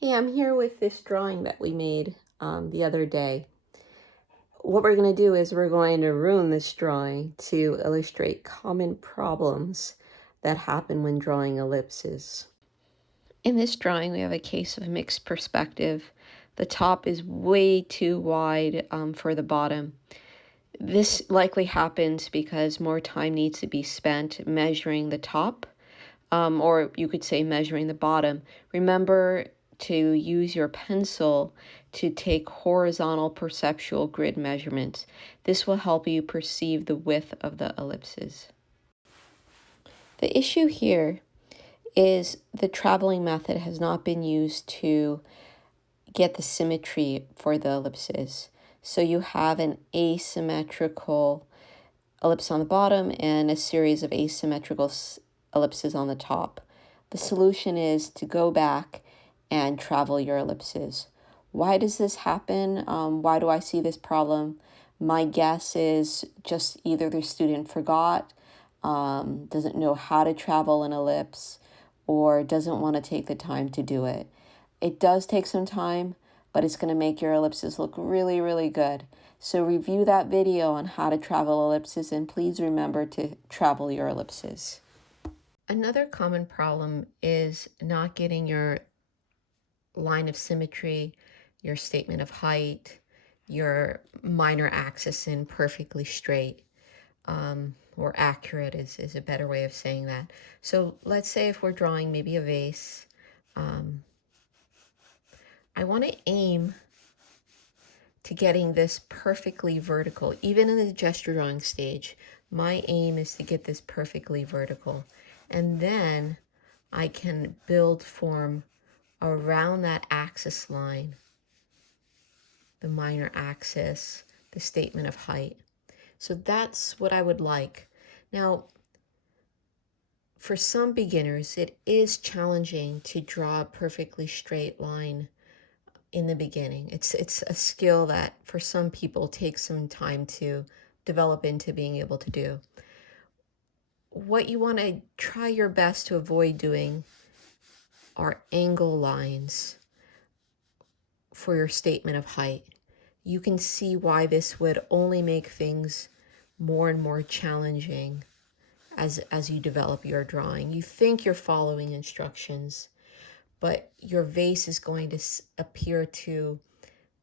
Hey, I'm here with this drawing that we made the other day. What we're going to do is we're going to ruin this drawing to illustrate common problems that happen when drawing ellipses. In this drawing, we have a case of mixed perspective. The top is way too wide for the bottom. This likely happens because more time needs to be spent measuring the top, or you could say measuring the bottom. Remember to use your pencil to take horizontal perceptual grid measurements. This will help you perceive the width of the ellipses. The issue here is the traveling method has not been used to get the symmetry for the ellipses. So you have an asymmetrical ellipse on the bottom and a series of asymmetrical ellipses on the top. The solution is to go back and travel your ellipses. Why does this happen? Why do I see this problem? My guess is just either the student forgot, doesn't know how to travel an ellipse, or doesn't want to take the time to do it. It does take some time, but it's going to make your ellipses look really, really good. So review that video on how to travel ellipses, and please remember to travel your ellipses. Another common problem is not getting your line of symmetry, your statement of height, your minor axis in perfectly straight, or accurate is a better way of saying that. So let's say if we're drawing maybe a vase, I want to aim to getting this perfectly vertical. Even in the gesture drawing stage, my aim is to get this perfectly vertical. And then I can build form around that axis line, the minor axis, the statement of height. So that's what I would like. Now, for some beginners, it is challenging to draw a perfectly straight line in the beginning. It's a skill that for some people takes some time to develop into being able to do. What you want to try your best to avoid doing are angle lines for your statement of height. You can see why this would only make things more and more challenging as you develop your drawing. You think you're following instructions, but your vase is going to appear to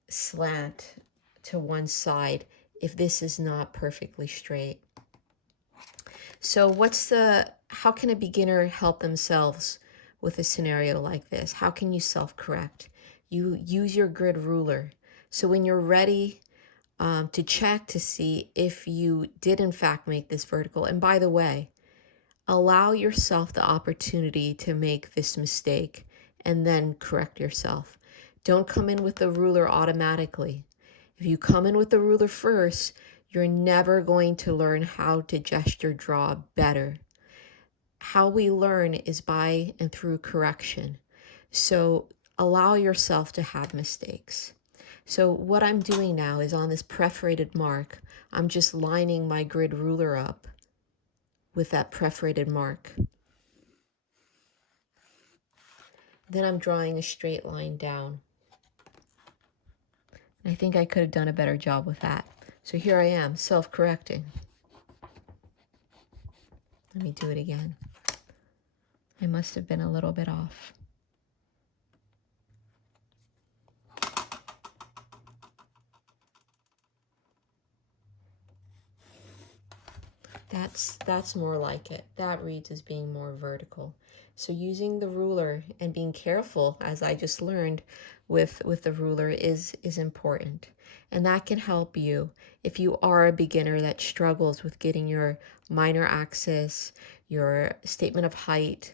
slant to one side if this is not perfectly straight. So how can a beginner help themselves with a scenario like this? How can you self-correct? You use your grid ruler. So when you're ready to check to see if you did in fact make this vertical, and by the way, allow yourself the opportunity to make this mistake and then correct yourself. Don't come in with the ruler automatically. If you come in with the ruler first, you're never going to learn how to gesture draw better. How we learn is by and through correction. So allow yourself to have mistakes. So what I'm doing now is on this perforated mark, I'm just lining my grid ruler up with that perforated mark. Then I'm drawing a straight line down. And I think I could have done a better job with that. So here I am, self-correcting. Let me do it again. I must have been a little bit off. That's more like it. That reads as being more vertical. So using the ruler and being careful, as I just learned with the ruler, is important. And that can help you if you are a beginner that struggles with getting your minor axis, your statement of height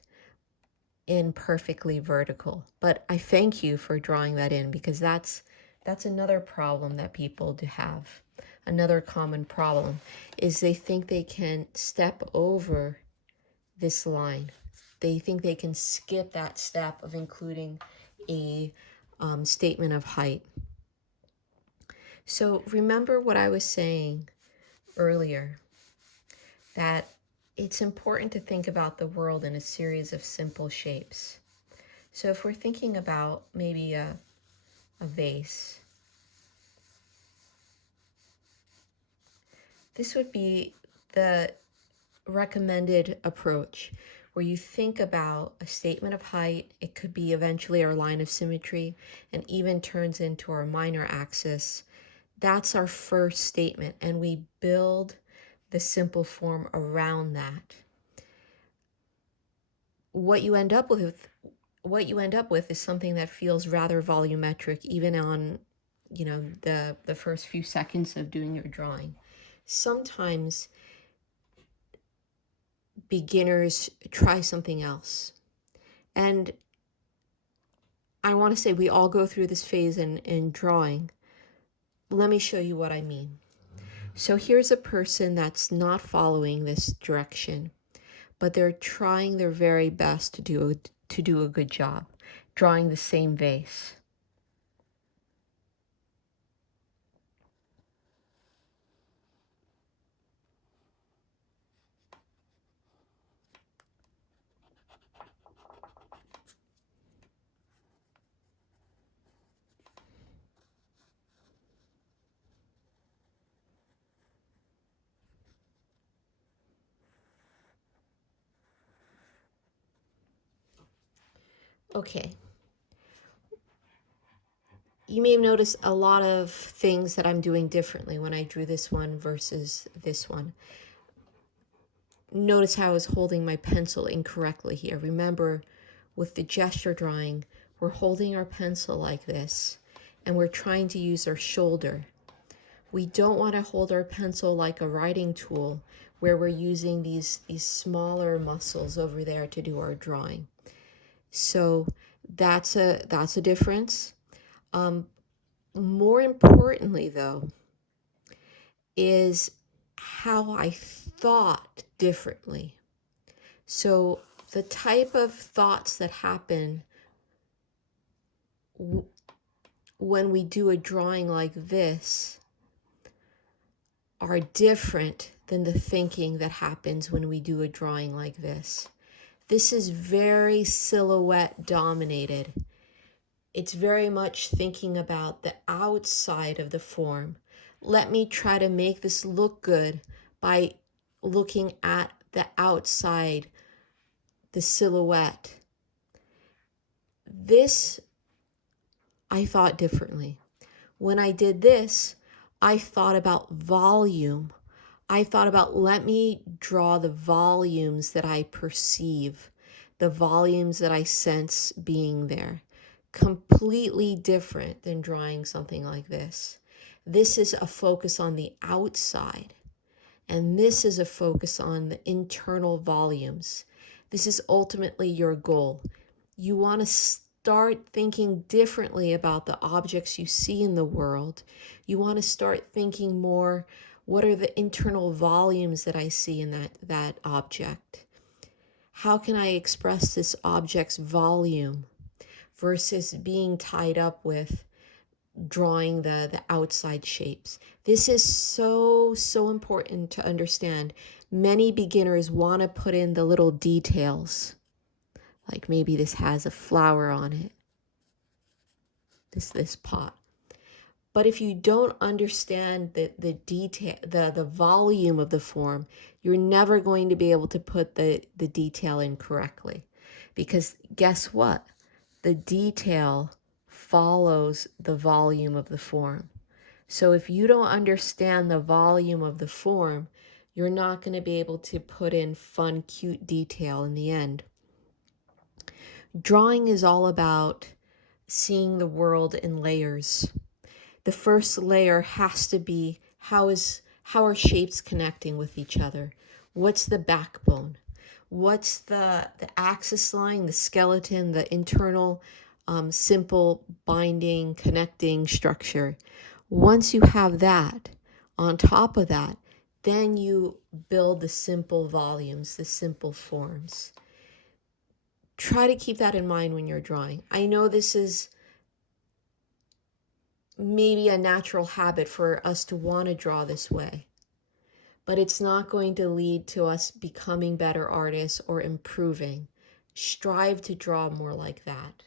in perfectly vertical. But I thank you for drawing that in, because that's another problem that people do have. Another common problem is they think they can step over this line. They think they can skip that step of including a statement of height. So remember what I was saying earlier, that it's important to think about the world in a series of simple shapes. So if we're thinking about maybe a vase, this would be the recommended approach, where you think about a statement of height. It could be eventually our line of symmetry and even turns into our minor axis. That's our first statement, and we build the simple form around that. What you end up with is something that feels rather volumetric, even on, the first few seconds of doing your drawing. Sometimes beginners try something else. And I want to say we all go through this phase in drawing. Let me show you what I mean. So here's a person that's not following this direction, but they're trying their very best to do a good job, drawing the same vase. Okay. You may have noticed a lot of things that I'm doing differently when I drew this one versus this one. Notice how I was holding my pencil incorrectly here. Remember, with the gesture drawing, we're holding our pencil like this, and we're trying to use our shoulder. We don't want to hold our pencil like a writing tool, where we're using these smaller muscles over there to do our drawing. So that's a difference. More importantly, though, is how I thought differently. So the type of thoughts that happen when we do a drawing like this are different than the thinking that happens when we do a drawing like this. This is very silhouette dominated. It's very much thinking about the outside of the form. Let me try to make this look good by looking at the outside, the silhouette. This, I thought differently. When I did this, I thought about volume. I thought about, let me draw the volumes that I perceive, the volumes that I sense being there. Completely different than drawing something like this. This is a focus on the outside, and this is a focus on the internal volumes. This is ultimately your goal. You want to start thinking differently about the objects you see in the world. You want to start thinking more, what are the internal volumes that I see in that object? How can I express this object's volume versus being tied up with drawing the outside shapes? This is so important to understand. Many beginners want to put in the little details, like maybe this has a flower on it, this pot. But if you don't understand the detail, the volume of the form, you're never going to be able to put the detail in correctly. Because guess what? The detail follows the volume of the form. So if you don't understand the volume of the form, you're not going to be able to put in fun, cute detail in the end. Drawing is all about seeing the world in layers. The first layer has to be, how are shapes connecting with each other? What's the backbone? What's the axis line, the skeleton, the internal simple binding, connecting structure? Once you have that, on top of that, then you build the simple volumes, the simple forms. Try to keep that in mind when you're drawing. I know this is maybe a natural habit for us to want to draw this way, but it's not going to lead to us becoming better artists or improving. strive to draw more like that.